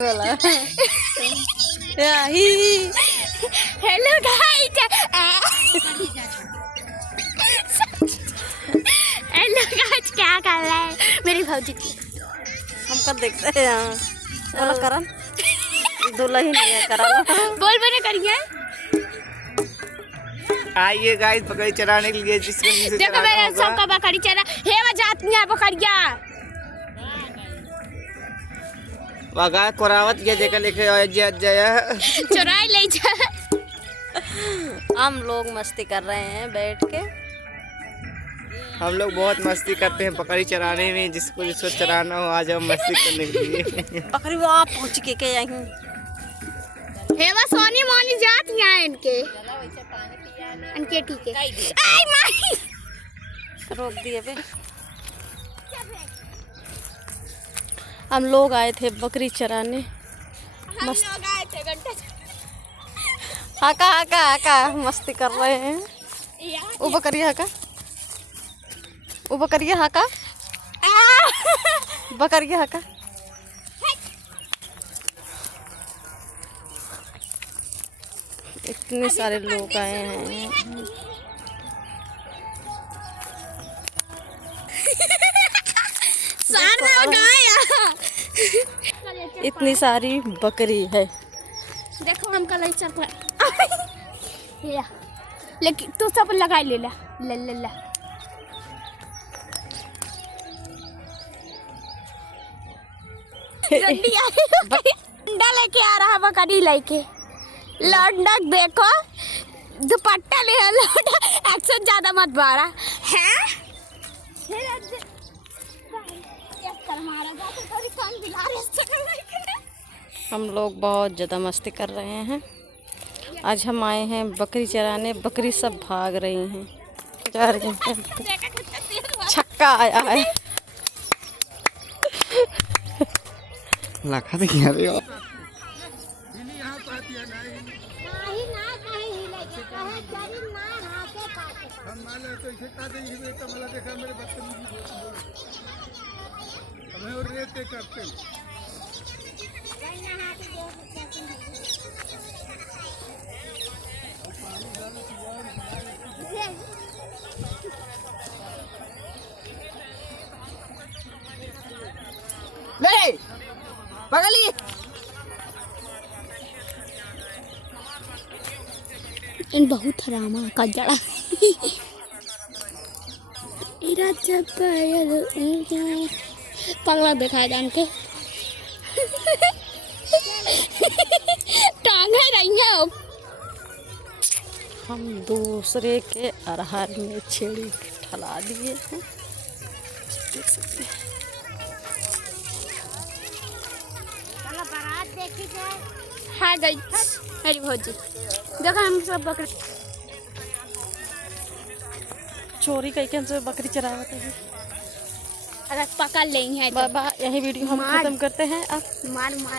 Hello guys, hello guys, क्या कर रहे हैं मेरी भौजी की? हम कर देखते हैं यहाँ बोला करन दुल्हन नहीं है करन बोल बने करिए। आइए गाइस बकरी चराने के लिए जिसको देखो मेरे सबका बकरी चरा हे जाती है बकरिया वगा कोरावत ये जगह लेके जय चुराई ले जा। हम लोग मस्ती कर रहे हैं बैठ के। हम लोग बहुत मस्ती करते हैं बकरी चराने में। जिसको जिसको चराना हो आ जाओ मस्ती करने के लिए। बकरी वो आप पहुँच के यहीं हेवा सोनी मोनी जाती हैं इनके ठीक है। आई माई रोक दिए पे। हम लोग आए थे बकरी चराने। मस्त हाका हाका हाका मस्ती कर रहे हैं। वो बकरिया हाका वो बकरिया हाका बकरिया हाका। इतने सारे लोग आए हैं। इतनी सारी बकरी है। देखो हम कल चल रहा लेकिन तू सब लगा ले ला ला ला ला। डंडा लेके आ रहा बकरी लेके। लौंडक देखो दुपट्टा ले लौंडा एक्शन ज्यादा मत बारा है। हम लोग बहुत ज़्यादा मस्ती कर रहे हैं। आज हम आए हैं बकरी चराने। बकरी सब भाग रही हैं जा रही हैं। छक्का आया है। लखा देखिए अरे नहीं बगली इन बहुत हरामा का जड़ा इरा जब पगला देखा जान के टांगे रही है। हम दूसरे के अरहर में छेड़ी ठला दिए हैं। देख सकते हैं। हाँ गाइस मेरी भौजी देखो हम सब बकरी चोरी करके हमसे बकरी चराया है। अगर पकड़ लेंगे बाबा यही वीडियो हम खत्म करते हैं। अब मार